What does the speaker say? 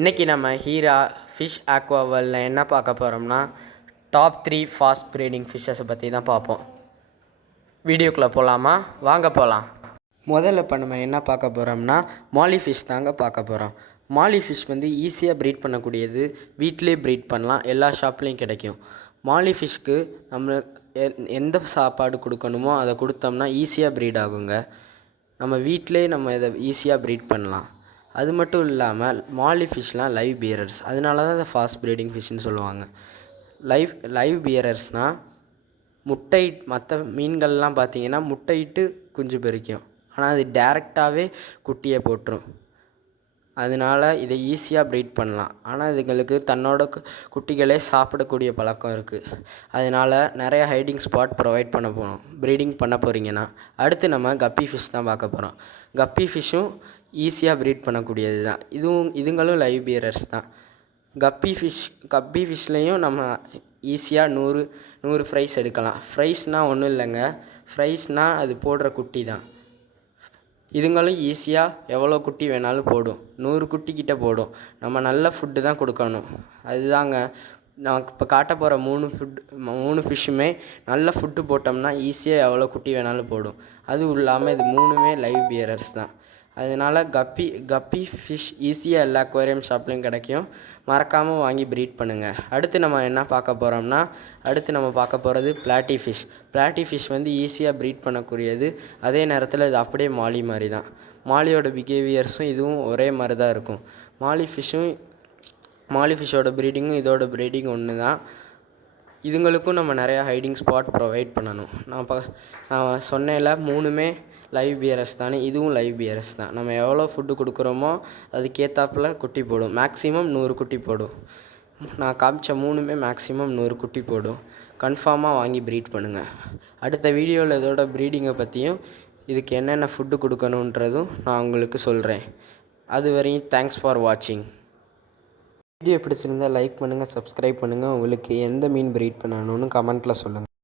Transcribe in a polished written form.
இன்றைக்கி நம்ம Heera fish aqua வேர்ல்டில் என்ன பார்க்க போகிறோம்னா டாப் 3 ஃபாஸ்ட் ப்ரீடிங் ஃபிஷ்ஷஸை பற்றி தான் பார்ப்போம். வீடியோக்குள்ளே போகலாமா? வாங்க போகலாம். முதல்ல இப்போ நம்ம என்ன பார்க்க போகிறோம்னா மாலி ஃபிஷ் தாங்க பார்க்க போகிறோம். மாலி ஃபிஷ் வந்து ஈஸியாக ப்ரீட் பண்ணக்கூடியது, வீட்டிலே ப்ரீட் பண்ணலாம், எல்லா ஷாப்லேயும் கிடைக்கும். மாலி ஃபிஷ்க்கு நம்ம எந்த சாப்பாடு கொடுக்கணுமோ அதை கொடுத்தோம்னா ஈஸியாக ப்ரீட் ஆகுங்க. நம்ம வீட்டிலே நம்ம இதை ஈஸியாக ப்ரீட் பண்ணலாம். அது மட்டும் இல்லாமல் மாலி ஃபிஷ்லாம் லைவ் பியரர்ஸ், அதனால தான் அதை ஃபாஸ்ட் ப்ரீடிங் ஃபிஷ்ஷுன்னு சொல்லுவாங்க. லைவ் பியரர்ஸ்னால் முட்டை, மற்ற மீன்கள்லாம் பார்த்திங்கன்னா முட்டையிட்டு குஞ்சு பொரிக்கும், ஆனால் அது டேரெக்டாகவே குட்டியை போட்டுரும். அதனால் இதை ஈஸியாக ப்ரீட் பண்ணலாம். ஆனால் இதுங்களுக்கு தன்னோட குட்டிகளே சாப்பிடக்கூடிய பழக்கம் இருக்குது. அதனால் நிறைய ஹைடிங் ஸ்பாட் ப்ரொவைட் பண்ண போகிறோம் ப்ரீடிங் பண்ண போகிறீங்கன்னா. அடுத்து நம்ம கப்பி ஃபிஷ் தான் பார்க்க போகிறோம். கப்பி ஃபிஷ்ஷும் ஈஸியாக ப்ரீட் பண்ணக்கூடியது தான். இதுங்களும் லைவ் பியரர்ஸ் தான். கப்பி ஃபிஷ்லேயும் நம்ம ஈஸியாக 100 ஃப்ரைஸ் எடுக்கலாம். ஃப்ரைஸ்னால் ஒன்றும் இல்லைங்க, ஃப்ரைஸ்னால் அது போடுற குட்டி தான். இதுங்களும் ஈஸியாக எவ்வளோ குட்டி வேணாலும் போடும், 100 குட்டிக்கிட்ட போடும். நம்ம நல்ல ஃபுட்டு தான் கொடுக்கணும். அதுதாங்க நான் இப்போ காட்ட போகிற 3 ஃபிஷ்ஷுமே நல்ல ஃபுட்டு போட்டோம்னா ஈஸியாக எவ்வளோ குட்டி வேணாலும் போடும். அதுவும் இல்லாமல் இது 3மே லைவ் பியரர்ஸ் தான். அதனால் கப்பி ஃபிஷ் ஈஸியாக எல்லா அக்வேரியம் ஷாப்லேயும் கிடைக்கும். மறக்காமல் வாங்கி ப்ரீட் பண்ணுங்கள். அடுத்து நம்ம என்ன பார்க்க போகிறோம்னா, நம்ம பார்க்க போகிறது பிளாட்டி ஃபிஷ். பிளாட்டி ஃபிஷ் வந்து ஈஸியாக ப்ரீட் பண்ணக்கூடியது, அதே நேரத்தில் இது அப்படியே மாலி மாதிரி தான். மாலியோட பிஹேவியர்ஸும் இதுவும் ஒரே மாதிரி தான் இருக்கும். மாலி ஃபிஷ்ஷோட ப்ரீடிங்கும் இதோட ப்ரீடிங் ஒன்று தான். இதுங்களுக்கும் நம்ம நிறையா ஹைடிங் ஸ்பாட் ப்ரொவைட் பண்ணணும். நான் சொன்னேன்ல 3மே லைவ் பியரஸ் தானே, இதுவும் லைவ் பியரஸ் தான். நம்ம எவ்வளோ ஃபுட்டு கொடுக்குறோமோ அதுக்கேற்றாப்புல குட்டி போடும். மேக்ஸிமம் 100 குட்டி போடும். நான் காமிச்ச 3மே மேக்ஸிமம் 100 குட்டி போடும். கன்ஃபார்மாக வாங்கி ப்ரீட் பண்ணுங்கள். அடுத்த வீடியோவில் இதோட ப்ரீடிங்கை பற்றியும் இதுக்கு என்னென்ன ஃபுட்டு கொடுக்கணுன்றதும் நான் உங்களுக்கு சொல்கிறேன். அது வரையும் தேங்க்ஸ் ஃபார் வாட்சிங். வீடியோ பிடிச்சிருந்தால் லைக் பண்ணுங்கள், சப்ஸ்கிரைப் பண்ணுங்கள். உங்களுக்கு எந்த மீன் ப்ரீட் பண்ணணும்னு கமெண்ட்டில் சொல்லுங்கள்.